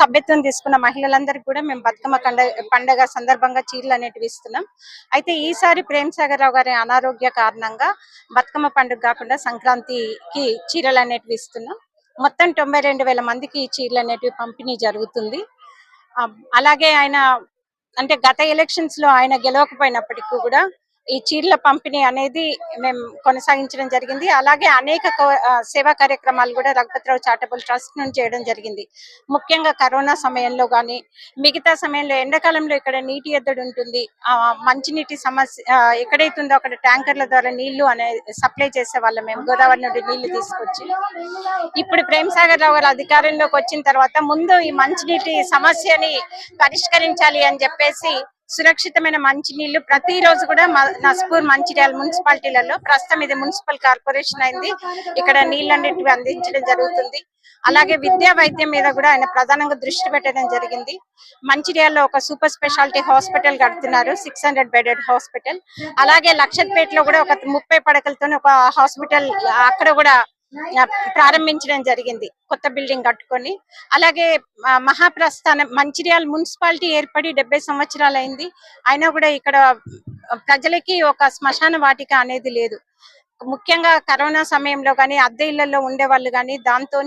సభ్యత్వం తీసుకున్న మహిళలందరికీ కూడా మేము బతుకమ్మ పండగ సందర్భంగా చీరలు అనేటివి ఇస్తున్నాం. అయితే ఈసారి ప్రేమ్ సాగర్ రావు గారి అనారోగ్య కారణంగా బతుకమ్మ పండుగ కాకుండా సంక్రాంతికి చీరలు అనేటివి ఇస్తున్నాం. మొత్తం తొంభై రెండు వేల మందికి ఈ చీరలు అనేటివి పంపిణీ జరుగుతుంది. అలాగే ఆయన అంటే గత ఎలక్షన్స్లో ఆయన గెలవకపోయినప్పటికీ కూడా ఈ చీరల పంపిణీ అనేది మేము కొనసాగించడం జరిగింది. అలాగే అనేక సేవా కార్యక్రమాలు కూడా రఘుపతిరావు చారిటబుల్ ట్రస్ట్ నుంచి చేయడం జరిగింది. ముఖ్యంగా కరోనా సమయంలో కానీ మిగతా సమయంలో ఎండాకాలంలో ఇక్కడ నీటి ఎద్దడి ఉంటుంది. ఆ మంచినీటి సమస్య ఆ, ఎక్కడైతే ఉందో అక్కడ ట్యాంకర్ల ద్వారా నీళ్ళు అనే సప్లై చేసే వాళ్ళం మేము గోదావరి నుండి నీళ్ళు తీసుకొచ్చి. ఇప్పుడు ప్రేమ్ సాగర్ రావు గారు అధికారంలోకి వచ్చిన తర్వాత ముందు ఈ మంచినీటి సమస్యని పరిష్కరించాలి అని చెప్పేసి సురక్షితమైన మంచినీళ్ళు ప్రతిరోజు కూడా నస్పూర్ మంచిర్యాల మున్సిపాలిటీలలో. ప్రస్తుతం ఇది మున్సిపల్ కార్పొరేషన్ అయింది. ఇక్కడ నీళ్ళన్నింటివి అందించడం జరుగుతుంది. అలాగే విద్యా వైద్యం మీద కూడా ఆయన ప్రధానంగా దృష్టి పెట్టడం జరిగింది. మంచిర్యాలలో ఒక సూపర్ స్పెషాలిటీ హాస్పిటల్ కడుతున్నారు. Six hundred bedded hospital. అలాగే లక్షత్పేటలో కూడా ఒక ముప్పై పడకలతో ఒక హాస్పిటల్ అక్కడ కూడా ప్రారంభించడం జరిగింది కొత్త బిల్డింగ్ కట్టుకొని. అలాగే మహాప్రస్థానం మంచిర్యాల మున్సిపాలిటీ ఏర్పడి డెబ్బై సంవత్సరాలు అయింది అయినా కూడా ఇక్కడ ప్రజలకి ఒక శ్మశాన వాటిక అనేది లేదు. ముఖ్యంగా కరోనా సమయంలో కానీ అద్దె ఇళ్ళలో ఉండే వాళ్ళు కానీ దాంతో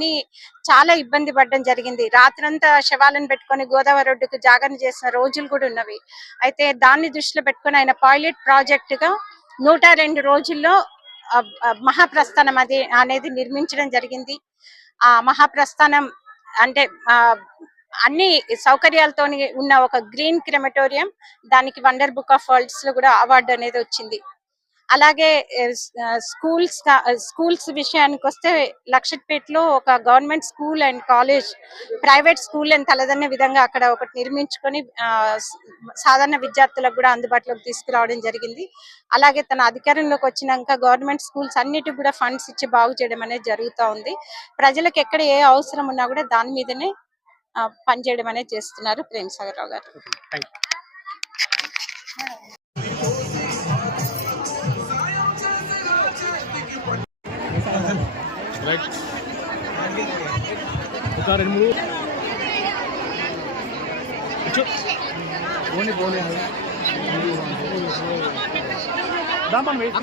చాలా ఇబ్బంది పడడం జరిగింది. రాత్రంతా శవాలను పెట్టుకొని గోదావరి రోడ్డుకు జాగరణ చేసిన రోజులు కూడా ఉన్నవి. అయితే దాన్ని దృష్టిలో పెట్టుకొని ఆయన పాయిలెట్ ప్రాజెక్టుగా నూట రెండు రోజుల్లో మహాప్రస్థానం అది అనేది నిర్మించడం జరిగింది. ఆ మహాప్రస్థానం అంటే ఆ అన్ని సౌకర్యాలతోని ఉన్న ఒక గ్రీన్ క్రెమటోరియం దానికి వండర్ బుక్ ఆఫ్ వరల్డ్స్లో కూడా అవార్డు అనేది వచ్చింది. అలాగే స్కూల్స్ స్కూల్స్ విషయానికి వస్తే లక్షట్పేటలో ఒక government school and college private school అని తలదన్నే విధంగా అక్కడ ఒకటి నిర్మించుకొని సాధారణ విద్యార్థులకు కూడా అందుబాటులోకి తీసుకురావడం జరిగింది. అలాగే తన అధికారంలోకి వచ్చినాక గవర్నమెంట్ స్కూల్స్ అన్నిటికి కూడా ఫండ్స్ ఇచ్చి బాగు చేయడం అనేది జరుగుతూ ఉంది. ప్రజలకు ఎక్కడ ఏ అవసరం ఉన్నా కూడా దాని మీదనే పనిచేయడం అనేది చేస్తున్నారు ప్రేమ్ సాగర్ రావు గారు రైట్ ఒక రెండు మూడు. ఇచ్చు పోనీ పోనీ. దాంపని వెయిట్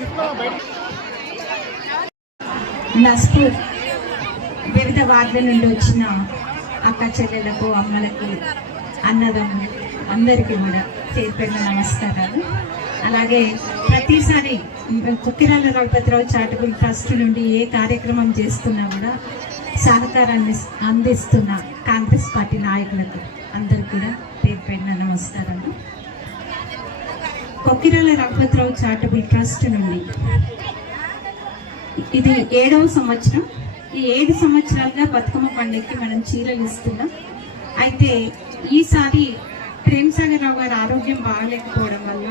నస్పూర్ వివిధ వార్డుల నుండి వచ్చిన అక్క చెల్లెలకు అమ్మలకి అన్నదమ్ములు అందరికీ కూడా చేరిపోయిన నమస్కారాలు. అలాగే ప్రతిసారి కుక్కిరాల రఘుపతిరావు చారిటబుల్ ట్రస్ట్ నుండి ఏ కార్యక్రమం చేస్తున్నా కూడా సహకారాన్ని అందిస్తున్న కాంగ్రెస్ పార్టీ నాయకులకు అందరు కూడా పేరుపైన నమస్కారాలు. కొక్కిరాల రఘుపతిరావు చారిటబుల్ ట్రస్ట్ నుండి ఇది ఏడవ సంవత్సరం. ఈ ఏడు సంవత్సరాలుగా బతుకమ్మ పండుగకి మనం చీరలు ఇస్తున్నాం. అయితే ఈసారి ప్రేమ్ సాగర్ రావు గారి ఆరోగ్యం బాగలేకపోవడం వల్ల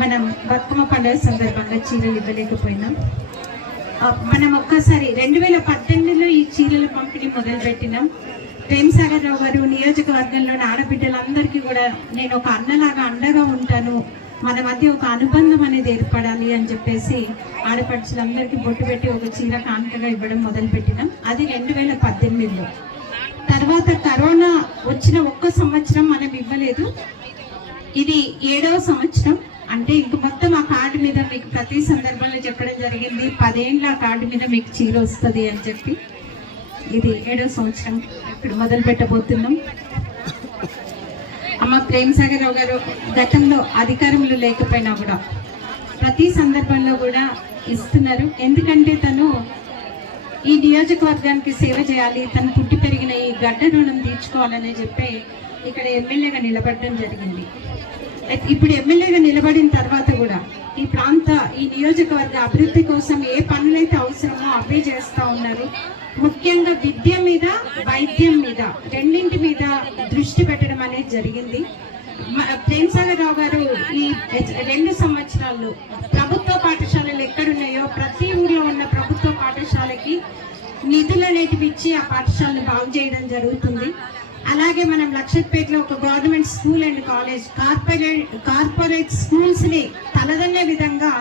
మనం బతుకమ్మ పండుగ సందర్భంగా చీరలు ఇవ్వలేకపోయినాం. మనం ఒక్కసారి రెండు వేల పద్దెనిమిదిలో ఈ చీరల పంపిణీ మొదలుపెట్టినాం. ప్రేమసాగర్ ప్రేమ్ సాగర్ రావు గారు నియోజకవర్గంలోని ఆడబిడ్డలందరికీ కూడా నేను ఒక అన్నలాగా అండగా ఉంటాను. మన మధ్య ఒక అనుబంధం అనేది ఏర్పడాలి అని చెప్పేసి ఆడపడుచులందరికీ బొట్టు పెట్టి ఒక చీర కానుకగా ఇవ్వడం మొదలుపెట్టినాం. అది రెండు వేల పద్దెనిమిదిలో. తర్వాత కరోనా వచ్చిన ఒక్క సంవత్సరం మనం ఇవ్వలేదు. ఇది ఏడవ సంవత్సరం. అంటే ఇంక మొత్తం ఆ కార్డు మీద మీకు ప్రతి సందర్భంలో చెప్పడం జరిగింది. పదేండ్ల ఆ కార్డు మీద మీకు చీర వస్తుంది అని చెప్పి ఇది ఏడవ సంవత్సరం ఇప్పుడు మొదలు పెట్టబోతున్నాం. అమ్మ ప్రేమసాగర్ రావు గారు గతంలో అధికారంలో లేకపోయినా కూడా ప్రతి సందర్భంలో కూడా ఇస్తున్నారు. ఎందుకంటే తను ఈ నియోజకవర్గానికి సేవ చేయాలి తను పుట్టి పెరిగిన ఈ గడ్డ రుణం తీర్చుకోవాలని చెప్పి ఇక్కడ ఎమ్మెల్యేగా నిలబడడం జరిగింది. ఇప్పుడు ఎమ్మెల్యేగా నిలబడిన తర్వాత కూడా ఈ ప్రాంత ఈ నియోజకవర్గ అభివృద్ధి కోసం ఏ పనులైతే అవసరమో అవే చేస్తూ ఉన్నారు. ముఖ్యంగా విద్య మీద వైద్యం మీద రెండింటి మీద దృష్టి పెట్టడం అనేది జరిగింది. మ- ప్రేమ్ సాగర్ రావు గారు ఈ రెండు సంవత్సరాల్లో ప్రభుత్వ పాఠశాలలు ఎక్కడున్నాయో ప్రతి ఊర్లో ఉన్న ప్రభుత్వ పాఠశాలకి నిధులు అనేటివి ఇచ్చి ఆ పాఠశాలను బాగు చేయడం జరుగుతుంది. అలాగే మనం లక్షత్పేటలో ఒక government school and college corporate corporate స్కూల్స్ని తలదన్నే విధంగా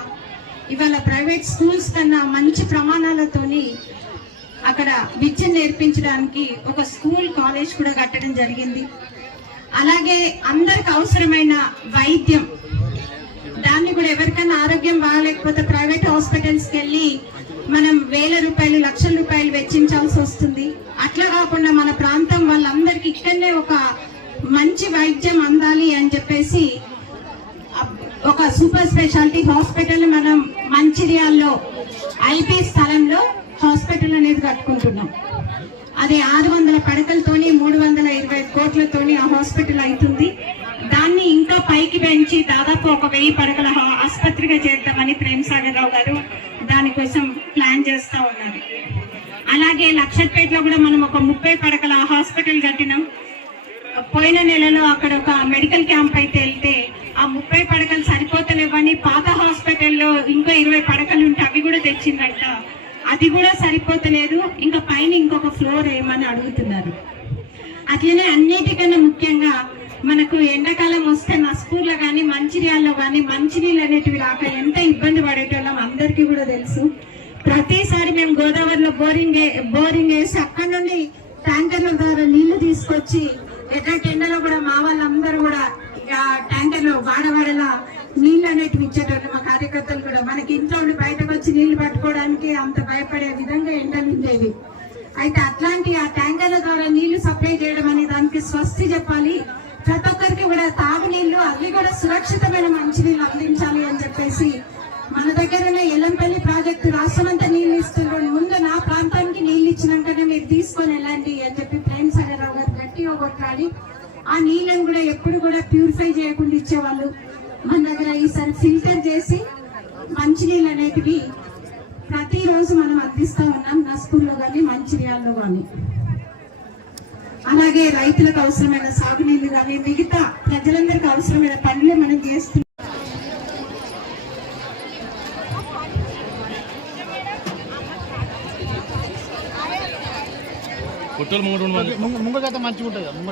ఇవాళ ప్రైవేట్ స్కూల్స్ కన్నా మంచి ప్రమాణాలతోని అక్కడ విద్య నేర్పించడానికి ఒక స్కూల్ కాలేజ్ కూడా కట్టడం జరిగింది. అలాగే అందరికి అవసరమైన వైద్యం. దాన్ని కూడా ఎవరికైనా ఆరోగ్యం బాగాలేకపోతే ప్రైవేట్ హాస్పిటల్స్కి వెళ్ళి మనం వేల రూపాయలు లక్షల రూపాయలు వెచ్చించాల్సి వస్తుంది. అట్లా కాకుండా మన ప్రాంతం వాళ్ళందరికీ ఇక్కడనే ఒక మంచి వైద్యం అందాలి అని చెప్పేసి ఒక సూపర్ స్పెషాలిటీ హాస్పిటల్ మనం మంచిర్యాల్లో ఐపీ స్థలంలో హాస్పిటల్ అనేది కట్టుకుంటున్నాం. అది ఆరు వందల పడకలతోని మూడు వందల ఇరవై కోట్లతోని ఆ హాస్పిటల్ అవుతుంది దాన్ని ఇంకా పైకి పెంచి దాదాపు ఒక వెయ్యి పడకల ఆసుపత్రిగా చేద్దామని ప్రేమ్ సాగర్ రావు గారు దానికోసం ప్లాన్ చేస్తూ ఉన్నారు. అలాగే లక్షపేటలో కూడా మనం ఒక ముప్పై పడకల హాస్పిటల్ కట్టినాం. పోయిన నెలలో అక్కడ ఒక మెడికల్ క్యాంప్ అయితే వెళ్తే ఆ ముప్పై పడకలు సరిపోతలేవని పాత హాస్పిటల్లో ఇంకో ఇరవై పడకలు ఉంటే అవి కూడా తెచ్చిందంట. అది కూడా సరిపోతలేదు. ఇంకా పైన ఇంకొక ఫ్లోర్ వేయమని అడుగుతున్నారు. అట్లనే అన్నిటికన్నా ముఖ్యంగా మనకు ఎండాకాలం వస్తే నస్పూర్లో కానీ మంచిర్యాల్లో కానీ మంచినీళ్ళు అనేటివి రాక ఎంత ఇబ్బంది పడేటోళ్ళం అందరికీ కూడా తెలుసు ప్రతిసారి మేము గోదావరిలో బోరింగ్ వే- బోరింగ్ వేసి అక్కడ నుండి ట్యాంకర్ల ద్వారా నీళ్ళు తీసుకొచ్చి ఎట్లాంటి ఎండలో కూడా మా వాళ్ళందరూ కూడా ఆ ట్యాంకర్లు వాడవాడలా నీళ్ళు అనేటివి ఇచ్చేటోళ్ళు మా కార్యకర్తలు కూడా. మనకి ఇంట్లో బయటకు వచ్చి నీళ్ళు పట్టుకోవడానికి అంత భయపడే విధంగా ఎండలు ఉండేవి అయితే అట్లాంటి ఆ ట్యాంకర్ల ద్వారా నీళ్ళు సప్లై చేయడం అనే దానికి స్వస్తి చెప్పాలి. ప్రతి ఒక్కరికి కూడా తాగునీళ్ళు అవి కూడా సురక్షితమైన మంచినీళ్ళు అందించాలి అని చెప్పేసి మన దగ్గరనే ఎల్లంపల్లి ప్రాజెక్టు రాష్ట్రం అంతా నీళ్ళు ఇస్తున్నారు. ముందు నా ప్రాంతానికి నీళ్ళు ఇచ్చినాకనే మీరు తీసుకొని వెళ్ళండి అని చెప్పి ప్రేమ్ సాగర్ రావు గారు గట్టిగా కొట్లాడి ఆ నీళ్ళని కూడా ఎప్పుడు కూడా ప్యూరిఫై చేయకుండా ఇచ్చేవాళ్ళు. మన దగ్గర ఈసారి ఫిల్టర్ చేసి మంచినీళ్ళు అనేటివి ప్రతిరోజు మనం అందిస్తా ఉన్నాం. నస్పూర్లో కానీ మంచిర్యాలలో కానీ. అలాగే రైతులకు అవసరమైన సాగునీళ్ళు కానీ మిగతా ప్రజలందరికీ అవసరమైన పనులు మనం చేస్తున్నాం ముంగడు ముంగ మంచిగా ఉంటుంది ముంగ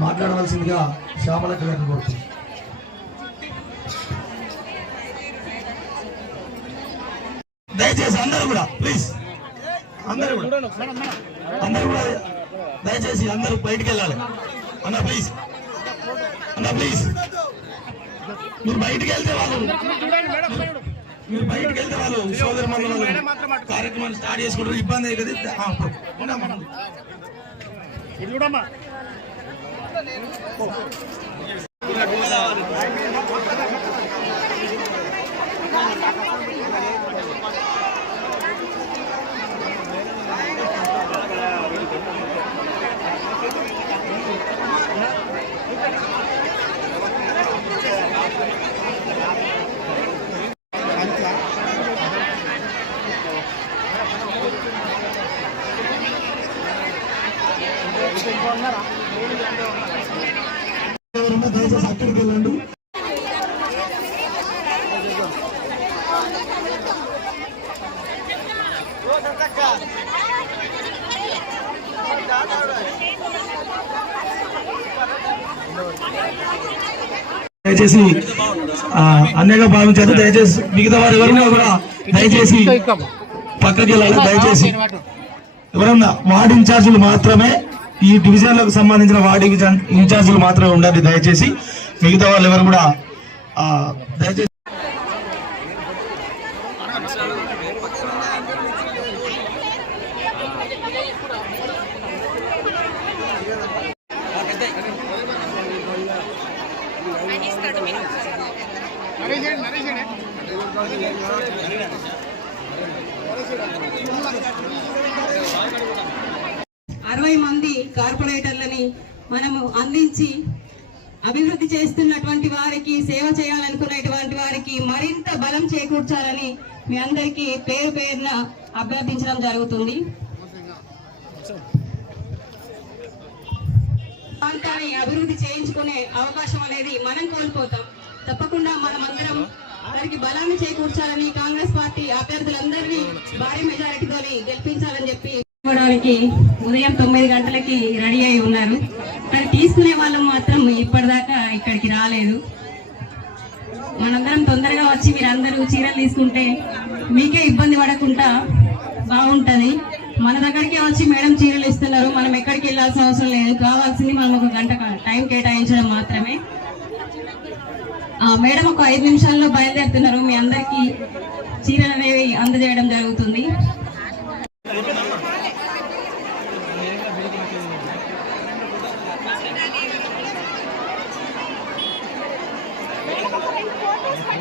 మాట్లాడవలసిందిగా శ్యామల కళ్యాణ్ కోరుతుంది దయచేసి అందరూ కూడా ప్లీజ్ అందరూ కూడా. అందరూ కూడా దయచేసి అందరూ బయటికి వెళ్ళాలి అన్న ప్లీజ్ అన్న ప్లీజ్ మీరు బయటికి వెళ్తే వాళ్ళు మీరు బయటకు వెళ్తే వాళ్ళు సోదరి మండలం కార్యక్రమాన్ని స్టార్ట్ చేసుకుంటారు. ఇబ్బంది అయ్యి కదా ఉండమ్మా. దయచేసి అనేక భావం చేత దయచేసి మిగతా వారు ఎవరైనా కూడా దయచేసి పక్కకి వెళ్ళాలి దయచేసి. ఎవరన్నా వార్డ్ ఇన్ఛార్జీలు మాత్రమే ఈ డివిజన్లకు సంబంధించిన వార్డ్ ఇన్ఛార్జీలు మాత్రమే ఉండాలి దయచేసి. మిగతా వాళ్ళు ఎవరు కూడా దయచేసి కార్పొరేటర్లని మనము అందించి అభివృద్ధి చేస్తున్నటువంటి వారికి సేవ చేయాలనుకునేటువంటి వారికి మరింత బలం చేకూర్చాలని మీ అందరికీ పేరు పేరున అభ్యర్థించడం జరుగుతుంది. ప్రాంతాన్ని అభివృద్ధి చేయించుకునే అవకాశం అనేది మనం కోల్పోతాం. తప్పకుండా మనం అందరం వారికి బలాన్ని చేకూర్చాలని కాంగ్రెస్ పార్టీ అభ్యర్థులందరినీ భారీ మెజారిటీతో గెలిపించాలని చెప్పి ఇవ్వడానికి ఉదయం తొమ్మిది గంటలకి రెడీ అయి ఉన్నారు. కానీ తీసుకునే వాళ్ళు మాత్రం ఇప్పటిదాకా ఇక్కడికి రాలేదు. మనందరం తొందరగా వచ్చి మీరందరూ చీరలు తీసుకుంటే మీకే ఇబ్బంది పడకుండా బాగుంటుంది. మన దగ్గరికి వచ్చి మేడం చీరలు ఇస్తున్నారు. మనం ఎక్కడికి వెళ్ళాల్సిన అవసరం లేదు. కావాల్సింది మనం ఒక గంట టైం కేటాయించడం మాత్రమే. మేడం ఒక ఐదు నిమిషాల్లో బయలుదేరుతున్నారు. మీ అందరికీ చీరలు అనేవి అందజేయడం జరుగుతుంది.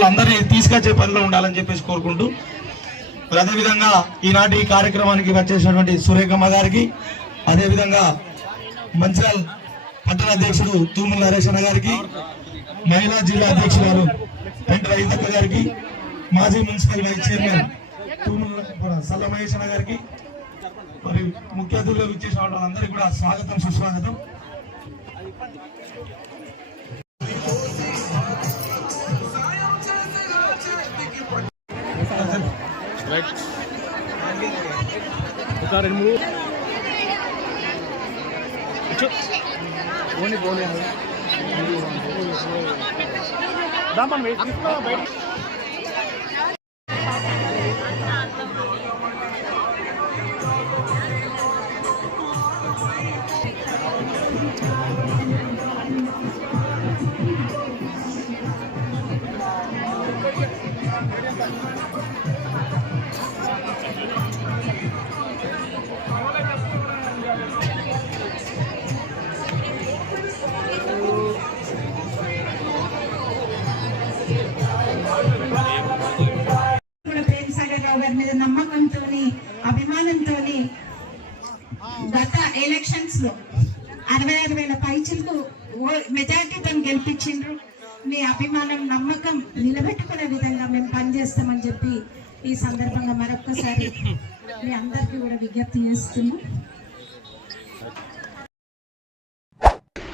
వాళ్ళందరినీ తీసుకొచ్చే పనిలో ఉండాలని చెప్పేసి కోరుకుంటూ మరి అదేవిధంగా ఈనాటి ఈ కార్యక్రమానికి వచ్చేసినటువంటి సురేఖమ్మ గారికి అదేవిధంగా మంచిర్యాల పట్టణ అధ్యక్షుడు తూముల నరేశన్న గారికి మహిళా జిల్లా అధ్యక్షురాలు వెంట రైతక్క గారికి మాజీ మున్సిపల్ వైస్ చైర్మన్ తూముల సల్ల మహేష్ అన్న గారికి మరి ముఖ్య అతిథులుగా ఇచ్చేసిన వాళ్ళందరికీ కూడా స్వాగతం సుస్వాగతం. ఒక రెండు మూడు ఇచ్చు. పోనీ పోనీ దామా వెయిట్ Valeu.